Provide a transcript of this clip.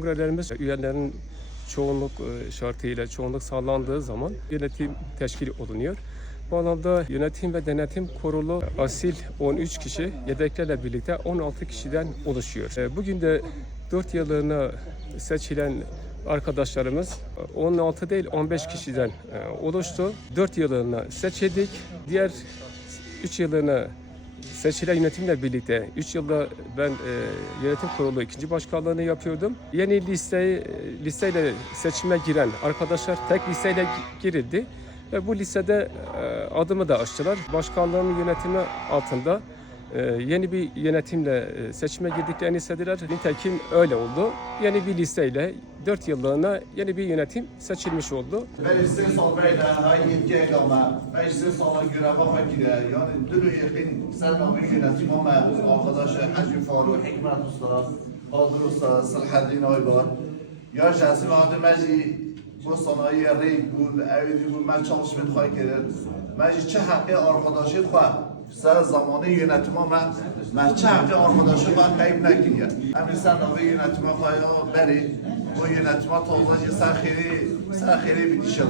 kongrelerimiz üyelerin çoğunluk e, şartıyla çoğunluk sağlandığı zaman yönetim teşkil olunuyor. Bu anlamda yönetim ve denetim kurulu asil 13 kişi, yedeklerle birlikte 16 kişiden oluşuyor. E, Bugün de 4 yıllığına seçilen arkadaşlarımız 16 değil 15 kişiden e, oluştu. 4 yıllığına seçildik. Diğer 3 yıllığına seçilen yönetimle birlikte 3 yılda ben e, yönetim kurulu ikinci başkanlığını yapıyordum. Yeni listeyi, listeyle seçime giren arkadaşlar tek listeyle gi- girildi. Ve bu listede e, adımı da açtılar. Başkanlığın yönetimi altında e, ee, yeni bir yönetimle e, seçime girdiklerini hissediler. Nitekim öyle oldu. Yeni bir listeyle 4 yıllığına yeni bir yönetim seçilmiş oldu. Ben istisal beyle aynı yetkiye kalma, ben istisala göre bakmakire, yani dünü yakın sen bir yönetim ama arkadaşı Hacı Faru, Hikmet Usta, Kadir Usta, Sılhaddin Aybar, ya şahsi Mahdi Meci, bu sanayi rey, bu evdi, bu ben çalışmayı koy gelir. Meci çi hakkı arkadaşı koy. سر زمانه یونتما من من چه حقی آرماداشو من قیب نگیرید همین بله. سر نوه یونتما خواهی برید و یونتما تازه سر خیلی سر خیلی بیدیشه